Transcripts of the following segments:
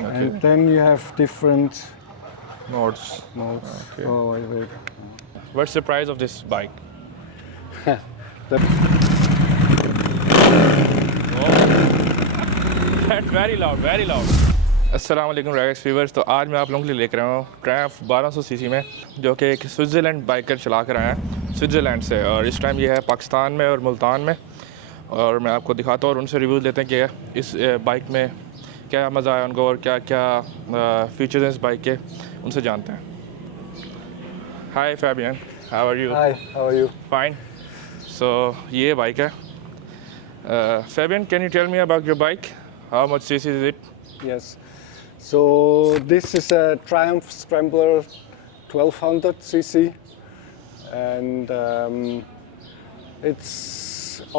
Okay. And then you have different Modes. modes. Okay. Oh, wait. What's the price of this bike? The- That's very loud, very loud. अस्सलाम वालेकुम racks viewers. तो आज मैं आप लोगों के लिए लेकर आया हूँ ट्रायम्फ 1200 सीसी में, जो कि एक स्विट्ज़रलैंड बाइकर चला कर आया है स्विट्ज़रलैंड से, और इस टाइम ये है पाकिस्तान में और मुल्तान में। और मैं आपको दिखाता हूँ और उनसे रिव्यू लेते हैं कि इस बाइक में क्या मज़ा आया उनको और क्या क्या फीचर्स हैं इस बाइक के, उनसे जानते हैं। Hi Fabian, how are you? Hi, how are you? Fine. So ये बाइक है। Fabian, can you tell me about your bike? How much CC is it? Yes. So this is a Triumph Scrambler 1200 cc, and it's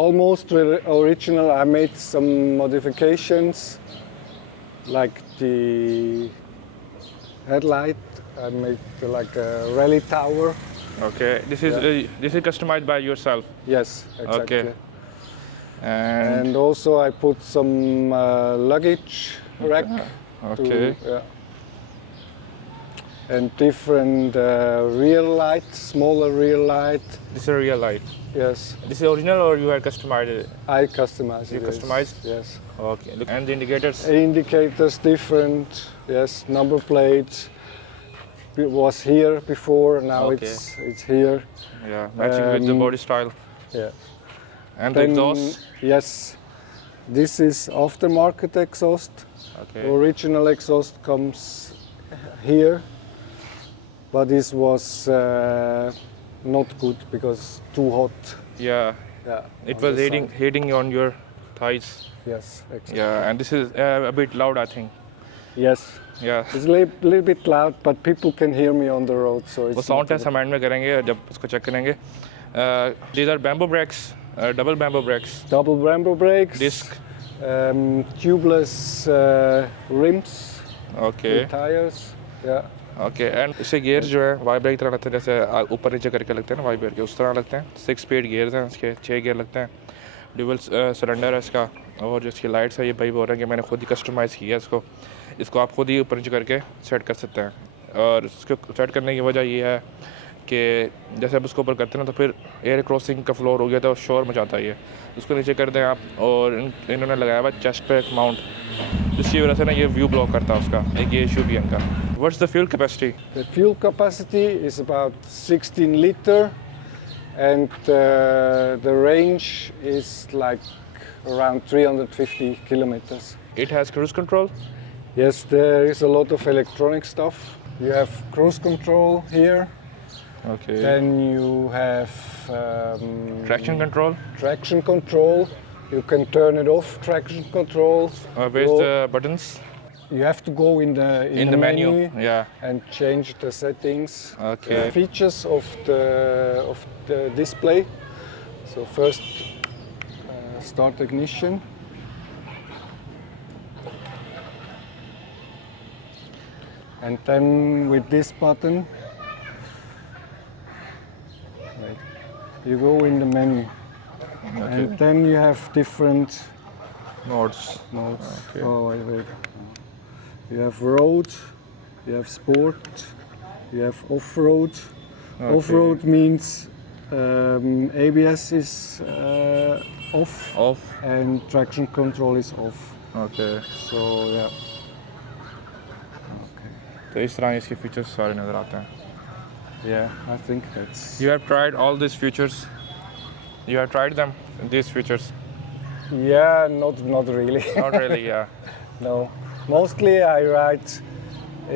almost original. I made some modifications, like the headlight. I made like a rally tower. Okay, this is customized by yourself. Yes, exactly. Okay. And And also I put some luggage rack. okay. And different rear light, smaller rear light. This is a real light. Yes, This is original or you have customized it? I customized You it. customized? Yes. Okay. Look, and the indicators. Indicators different. Yes, number plates. It was here before. Now Okay. it's here. Yeah, matching with the body style. Yeah. And the Then, exhaust. yes, this is aftermarket exhaust. Okay. Original exhaust comes here, but this was not good because too hot. Yeah, Yeah. it on was the hitting on your thighs. side. Yes, exactly. Yeah, and this is a bit loud, I think. Yes, Yeah. it's a little bit loud, but people can hear me on the road, so वो it's. Sound not test हम and में करेंगे जब उसको check करेंगे। These are bamboo brakes, double bamboo brakes. Double Brembo brakes. Disc. Tubeless rims. Okay. with tires. Yeah. Okay. And इससे gears जो है वाई ब्रेक तरह लगते हैं, जैसे ऊपर नीचे करके लगते हैं ना वाई ब्रेक के, उस तरह लगते हैं। 6 स्पीड गियर्स हैं इसके, 6 गियर लगते हैं। ड्यूअल सिलेंडर है इसका, और जो इसकी लाइट्स है ये भाई बोल रहे हैं कि मैंने खुद ही कस्टमाइज़ किया है इसको आप खुद ही ऊपर नीचे करके सेट कर सकते हैं। और इसको सेट करने की वजह ये है कि जैसे आप उसको ऊपर करते हैं ना तो फिर एयर क्रॉसिंग का फ्लोर हो गया था और शोर मचाता है ये, उसको नीचे कर दें आप। और इन्होंने लगाया हुआ चेस्ट पे एक माउंट, जिसकी वजह से ना ये व्यू ब्लॉक करता है उसका, एक ये इशू भी है इनका। What's the fuel capacity? The fuel capacity is about 16 liter, and the range is like around 350 kilometers. It has cruise control. Yes, there is a lot of electronic stuff. You have cruise control here, Okay. then you have Traction control. traction control. You can turn it off, traction control. Where's Go- the buttons? You have to go in the menu. Yeah. and change the settings. Okay. Features of the display. So first, start ignition. And then with this button, you go in the menu. And then you have different Modes. modes. Okay. Oh, wait. You have road, you have sport, you have off-road. Okay. Off-road means ABS is off Off. and traction control is off. Okay. So yeah. तो इस तरह इसके features सारे नज़र आते हैं। Yeah, I think that's. You have tried all these features? You have tried them, these features? Yeah, not really. Not really, yeah. No. Mostly I ride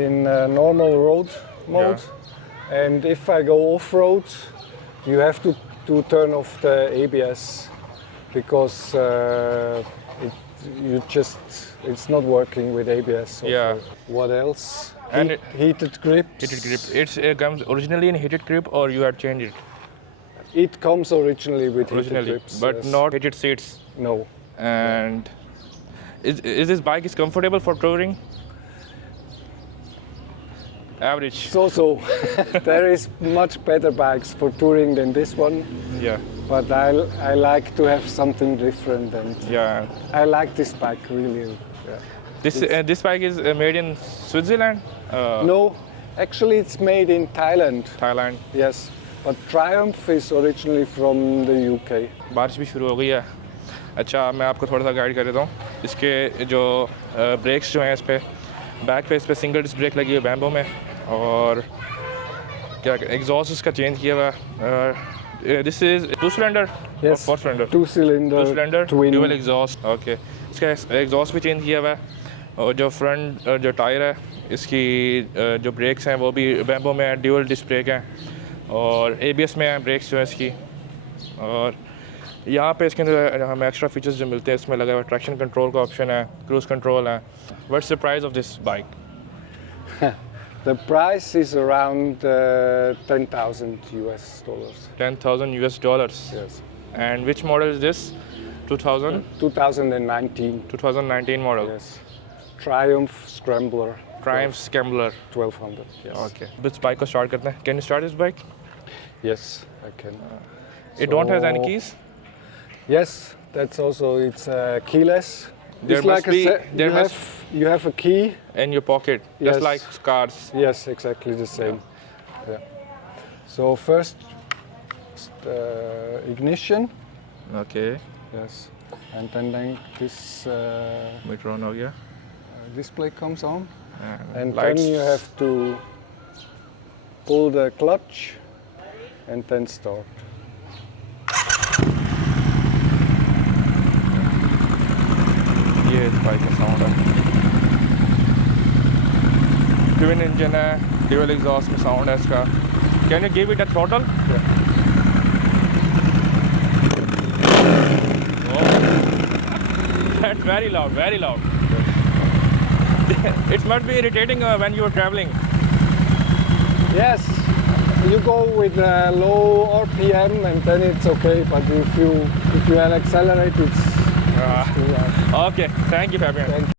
in normal road mode, and if I go off-road, you have to turn off the ABS because it's not working with ABS. Yeah. off-road. What else? And Heated grips. Heated grip. It comes originally in heated grip or you have changed it? It comes originally with heated Originally, grips. but yes. not heated seats. No. And is this bike is comfortable for touring? Average. So there is much better bikes for touring than this one, Yeah. but I like to have something different, and Yeah. I like this bike really. Yeah. This bike is made in Switzerland, No, actually it's made in Thailand. Thailand. Yes, but Triumph is originally from the UK. बारिश भी शुरू हो गई है। अच्छा, मैं आपको थोड़ा सा गाइड कर देता हूँ। इसके जो ब्रेक्स जो हैं इस पे बैक पे, इस पे सिंगल डिस्क ब्रेक लगी है बैम्बो में, और क्या एग्जॉस्ट इसका चेंज किया हुआ है। This is 2 cylinder, Yes, 4 cylinder, 2 cylinder, 2 cylinder twin. Dual exhaust. Okay, इसका एग्जॉस्ट भी चेंज किया हुआ है, और जो फ्रंट जो टायर है इसकी जो ब्रेक्स हैं वो भी बैम्बो में ड्यूअल डिस्क ब्रेक हैं, और ABS में हैं ब्रेक्स जो है इसकी। और यहाँ पे इसके अंदर हमें एक्स्ट्रा फीचर्स जो मिलते हैं इसमें लगा हुआ ट्रैक्शन कंट्रोल का ऑप्शन है, क्रूज कंट्रोल है। What's the price of this bike? The price is around $10,000 US. $10,000 US. Yes. And which model is this? 2019. 2019 model. Yes. Triumph Scrambler. Triumph Scrambler. 1200. Yes. Okay. This bike को start करते हैं. Can you start this bike? Yes, I can. It don't have any keys. Yes, that's also it's keyless. There It's must like be- you have a key. In your pocket, Yes. just like cars. Yes, exactly the same. Yeah. So first ignition. Okay. Yes, and then this Meter on हो गया. display comes on, and lights. then you have to pull the clutch, and then start. ये इस bike का sound है। Twin engine है, dual exhaust में sound है इसका। Can you give it a throttle? That's very loud, very loud. It must be irritating when you are traveling. Yes, you go with a low RPM, and then it's okay. But if you accelerate, it's too loud. Okay, thank you, Fabian. Thank you.